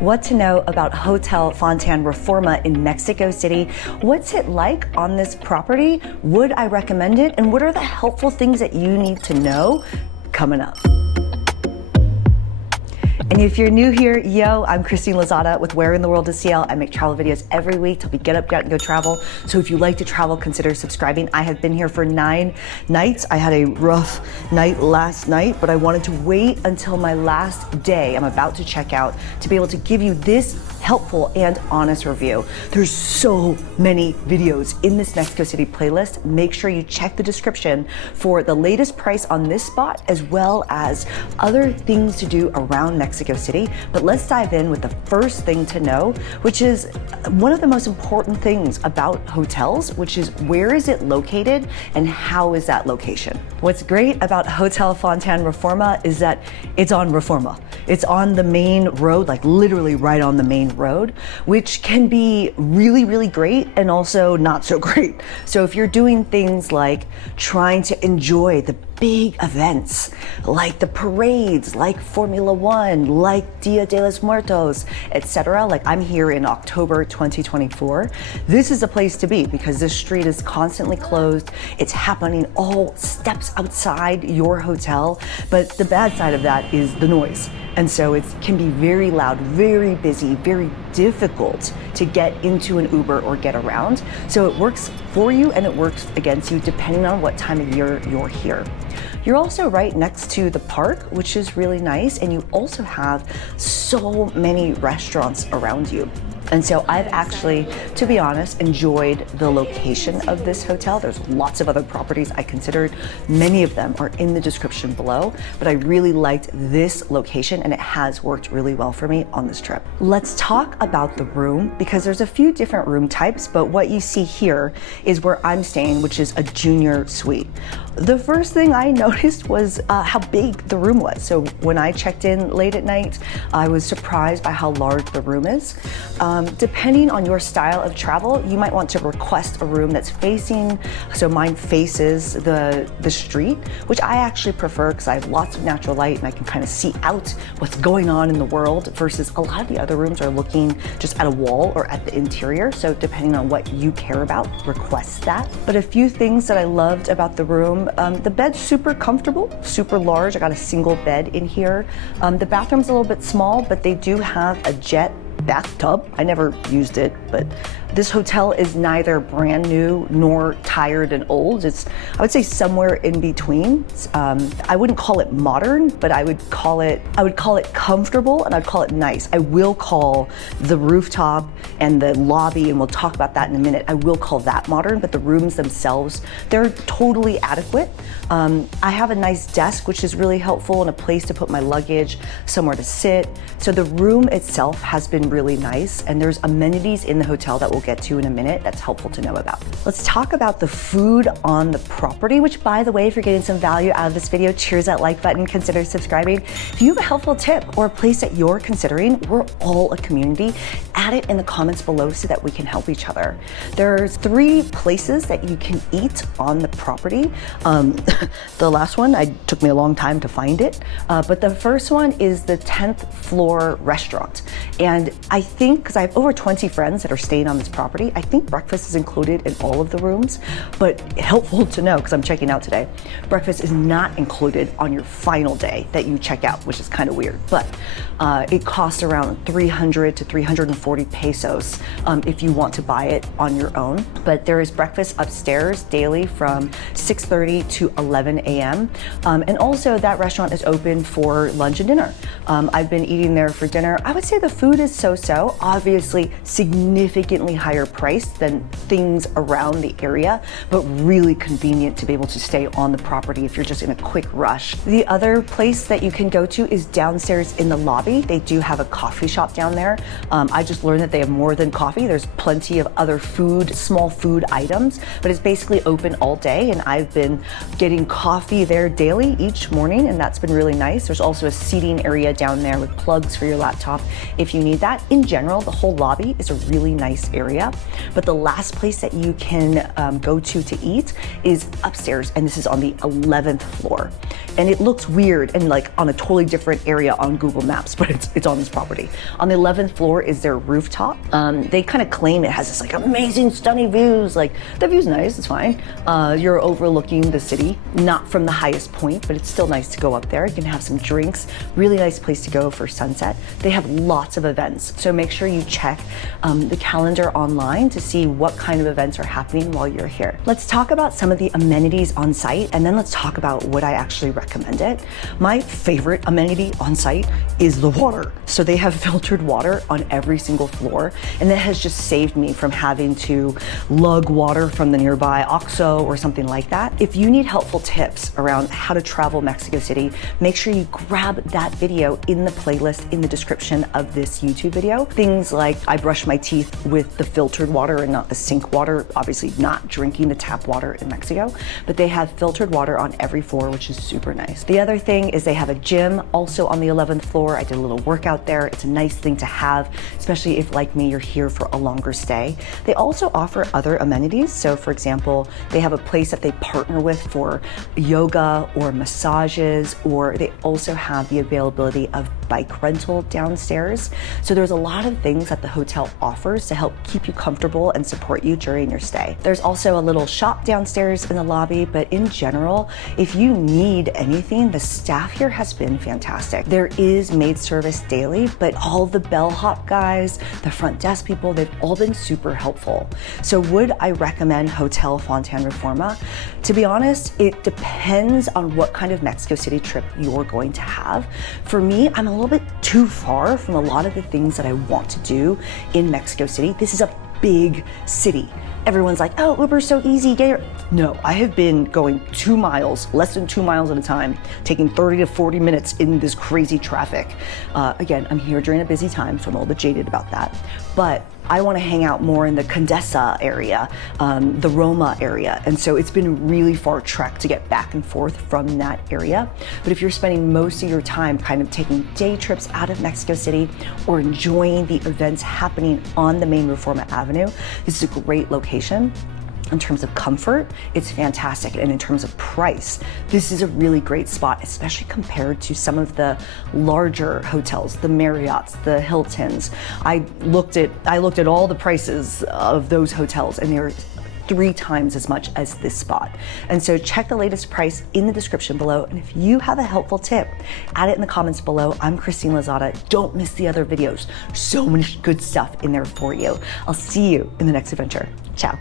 what to know about Hotel Fontan Reforma in Mexico City. What's it like on this property? Would I recommend it? And what are the helpful things that you need to know coming up? And if you're new here, yo, I'm Christine Lozada with Where in the World is CL. I make travel videos every week to help you get up, get out, and go travel. So if you like to travel, consider subscribing. I have been here for 9 nights. I had a rough night last night, but I wanted to wait until my last day. I'm about to check out to be able to give you this helpful and honest review. There's so many videos in this Mexico City playlist. Make sure you check the description for the latest price on this spot, as well as other things to do around Mexico City. But let's dive in with the first thing to know, which is one of the most important things about hotels, which is where is it located and how is that location? What's great about Hotel Fontan Reforma is that it's on Reforma. It's on the main road, like literally right on the main road, which can be really, really great and also not so great. So if you're doing things like trying to enjoy the big events, like the parades, like Formula One, like Dia de los Muertos, etc. Like I'm here in October 2024. This is a place to be because this street is constantly closed. It's happening all steps outside your hotel. But the bad side of that is the noise. And so it can be very loud, very busy, very difficult to get into an Uber or get around. So it works for you and it works against you depending on what time of year you're here. You're also right next to the park, which is really nice. And you also have so many restaurants around you. And so I've actually, to be honest, enjoyed the location of this hotel. There's lots of other properties I considered. Many of them are in the description below, but I really liked this location and it has worked really well for me on this trip. Let's talk about the room because there's a few different room types, but what you see here is where I'm staying, which is a junior suite. The first thing I noticed was how big the room was. So when I checked in late at night, I was surprised by how large the room is. Depending on your style of travel, you might want to request a room that's facing, so mine faces the street, which I actually prefer because I have lots of natural light and I can kind of see out what's going on in the world versus a lot of the other rooms are looking just at a wall or at the interior. So depending on what you care about, request that. But a few things that I loved about the room, the bed's super comfortable, super large. I got a single bed in here. The bathroom's a little bit small, but they do have a jet bathtub. I never used it, but this hotel is neither brand new nor tired and old. It's, I would say, somewhere in between. I wouldn't call it modern, but I would call it comfortable and I'd call it nice. I will call the rooftop and the lobby, and we'll talk about that in a minute, I will call that modern, but the rooms themselves, they're totally adequate. I have a nice desk, which is really helpful, and a place to put my luggage, somewhere to sit. So the room itself has been really nice, and there's amenities in the hotel that we'll get to in a minute that's helpful to know about. Let's talk about the food on the property, which, by the way, if you're getting some value out of this video, cheers that like button, consider subscribing. If you have a helpful tip or a place that you're considering, we're all a community. Add it in the comments below so that we can help each other. There's 3 places that you can eat on the property. The last one, it took me a long time to find it, but the first one is the 10th floor restaurant. And I think, because I have over 20 friends that are staying on this property, I think breakfast is included in all of the rooms, but helpful to know because I'm checking out today. Breakfast is not included on your final day that you check out, which is kind of weird, but it costs around 300 to 340 pesos if you want to buy it on your own. But there is breakfast upstairs daily from 6:30 to 11 a.m. And also that restaurant is open for lunch and dinner. I've been eating there for dinner. I would say the food is so-so, obviously significantly higher priced than things around the area, but really convenient to be able to stay on the property if you're just in a quick rush. The other place that you can go to is downstairs in the lobby. They do have a coffee shop down there. I just just learned that they have more than coffee. There's plenty of other food, small food items, but it's basically open all day, and I've been getting coffee there daily each morning, and that's been really nice. There's also a seating area down there with plugs for your laptop if you need that. In general, the whole lobby is a really nice area, but the last place that you can go to eat is upstairs, and this is on the 11th floor. And it looks weird and like on a totally different area on Google Maps, but it's on this property. On the 11th floor is their rooftop. They kind of claim it has this like amazing, stunning views. Like the view's nice, it's fine. You're overlooking the city, not from the highest point, but it's still nice to go up there. You can have some drinks. Really nice place to go for sunset. They have lots of events, so make sure you check the calendar online to see what kind of events are happening while you're here. Let's talk about some of the amenities on site, and then let's talk about what I actually recommend it. My favorite amenity on site is the water. So they have filtered water on every single floor, and that has just saved me from having to lug water from the nearby xoxo or something like that. If you need helpful tips around how to travel Mexico City, make sure you grab that video in the playlist in the description of this YouTube video. Things like I brush my teeth with the filtered water and not the sink water, obviously not drinking the tap water in Mexico, but they have filtered water on every floor, which is super nice. The other thing is they have a gym also on the 11th floor. I did a little workout there. It's a nice thing to have, especially if, like me, you're here for a longer stay. They also offer other amenities. So for example, they have a place that they partner with for yoga or massages, or they also have the availability of bike rental downstairs. So there's a lot of things that the hotel offers to help keep you comfortable and support you during your stay. There's also a little shop downstairs in the lobby, but in general, if you need anything, the staff here has been fantastic. There is maid service daily, but all the bellhop guys, the front desk people, they've all been super helpful. So would I recommend Hotel Fontan Reforma? To be honest, it depends on what kind of Mexico City trip you're going to have. For me, I'm a little bit too far from a lot of the things that I want to do in Mexico City. This is a big city. Everyone's like, oh, Uber's so easy, get here. No, I have been going 2 miles, less than 2 miles at a time, taking 30 to 40 minutes in this crazy traffic. Again, I'm here during a busy time, so I'm a little bit jaded about that. But I want to hang out more in the Condesa area, the Roma area. And so it's been a really far trek to get back and forth from that area. But if you're spending most of your time kind of taking day trips out of Mexico City or enjoying the events happening on the main Reforma Avenue, this is a great location. In terms of comfort, it's fantastic. And in terms of price, this is a really great spot, especially compared to some of the larger hotels, the Marriotts, the Hiltons. I looked at all the prices of those hotels, and they're 3 times as much as this spot. And so check the latest price in the description below. And if you have a helpful tip, add it in the comments below. I'm Christine Lozada. Don't miss the other videos. So much good stuff in there for you. I'll see you in the next adventure. Ciao.